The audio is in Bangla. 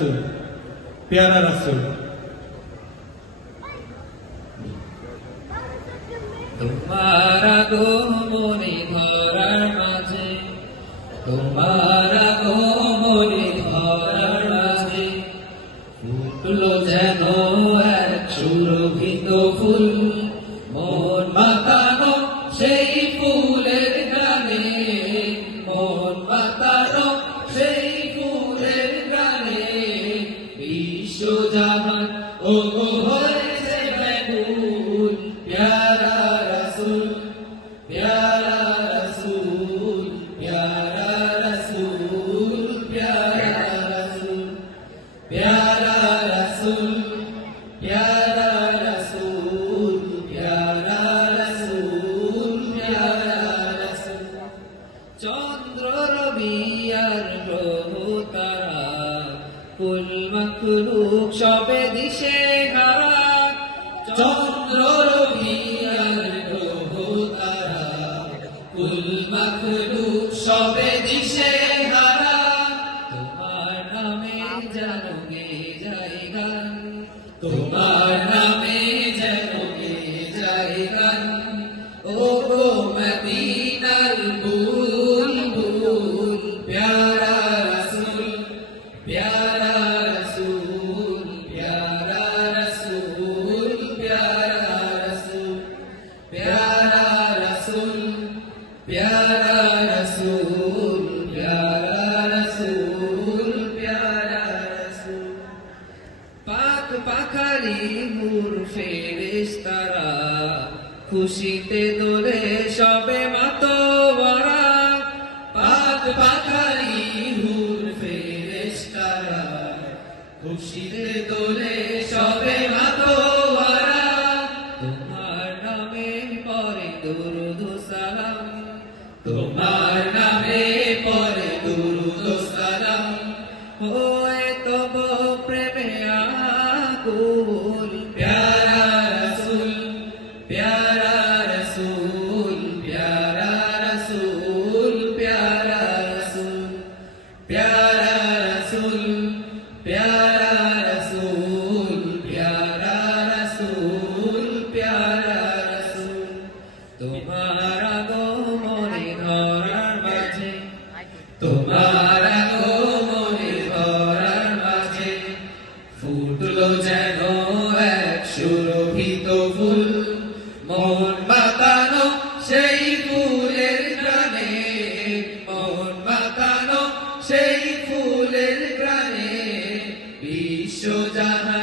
प्यारा रसूल तुम्हारा गोमनी धरार माझे तुम्हारा गोमनी धरार माझे ফুটলো যেন এক সুরভিত ফুল মন মাতানো সেই ফুলের গানে মন মাতানো সেই ফুলের গানে বিশ্বজাহান ও হয়েছে ব্যাকুল প্যারা রসুল প্যারা রসুল প্যারা রসুল প্যারা রসুল প্যারা রসুল প্যারা রসুল প্যারা রসুল প্যারা রসুল চন্দ্র রবি আর গ্রহ তারা কুল মখলুক সবে দিশে হারা চন্দ্র রবি আর গ্রহ তারা কুল মখলুক সবে দিশে হারা তোমার নামে জানো গে যাই গান তোমার নামে জানো গে যাই গান ও গো মদিনার বুলবুল প্যারা রসুল প্যারা রসুল প্যারা রসুল প্যারা রসুল প্যারা রসুল প্যারা রসুল প্যারা রসুল প্যারা রসুল পাক পাখালি হুর ফেরেশতারা খুশিতে দোলে সবে মাতোয়ারা পাক পাখালি হুর ফেরেশতারা খুশিতে দোলে সবে মাতোয়ারা তোমার নামে পরে দুরূদ সালাম তোমার নামে পরে দুরূদ সালাম হোয় তব প্রেমে আকুল প্যারা রসুল প্যারা রসুল প্যারা রসুল প্যারা রসুল প্যারা রসুল প্যারা রসুল প্যারা রসুল প্যারা রসুল তোমার আগমনে ধরার মাঝে তোমার আগমনে ধরার মাঝে ফুটলো যেন এক সুরভিত ফুল মন মাতানো সেই ফুলের গ্রানে মন মাতানো সেই ফুলের গ্রানে বিশ্বজাহান